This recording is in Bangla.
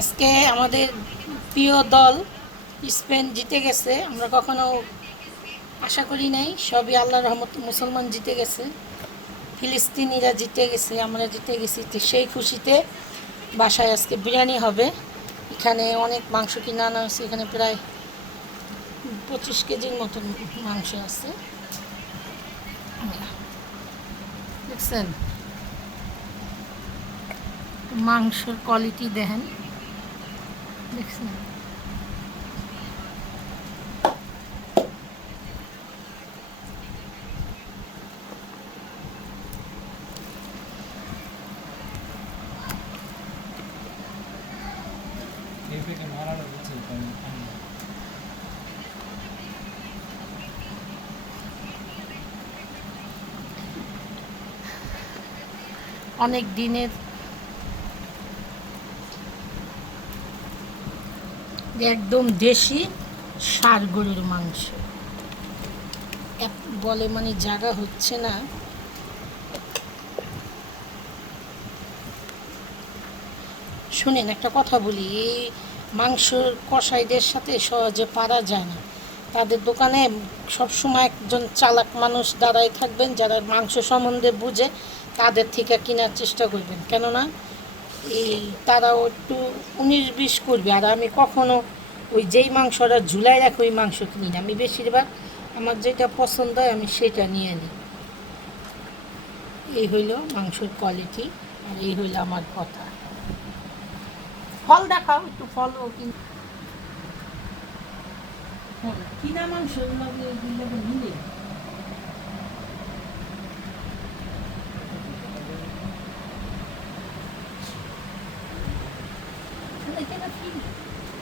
আজকে আমাদের প্রিয় দল স্পেন জিতে গেছে। আমরা কখনো আশা করি নাই, সবই আল্লাহর রহমত মুসলমান জিতে গেছে, ফিলিস্তিনিরা জিতে গেছে, আমরা জিতে গেছি। তো সেই খুশিতে বাসায় আজকে বিরিয়ানি হবে। এখানে অনেক মাংস কিনে আনা হয়েছে, এখানে প্রায় 25 কেজির মতন মাংস আছে। দেখছেন মাংসর কোয়ালিটি দেখেন, দেখছেন। অনেক দিনের একদম দেশি ষাঁড় গরুর মাংস। বলে মানে জায়গা হচ্ছে না। শুনেন একটা কথা বলি, এই মাংসর কসাইদের সাথে সহজে পারা যায় না। তাদের দোকানে সবসময় একজন চালাক মানুষ দাঁড়ায় থাকবেন, যারা মাংস সম্বন্ধে বুঝে তাদের থেকে কেনার চেষ্টা করবেন। কেননা এই তারাও একটু 19-20 করবে। আর আমি কখনো ওই যেই মাংসটা ঝুলাই রাখি ওই মাংস কিনি না। আমি বেশিরভাগ আমার যেটা পছন্দ হয় আমি সেটা নিয়ে নিই। এই হইল মাংসর কোয়ালিটি, আর এই হইল আমার কথা। ফল দেখাও একটু, ফলও কিন্তু কিনা মাংস মিলে কেনা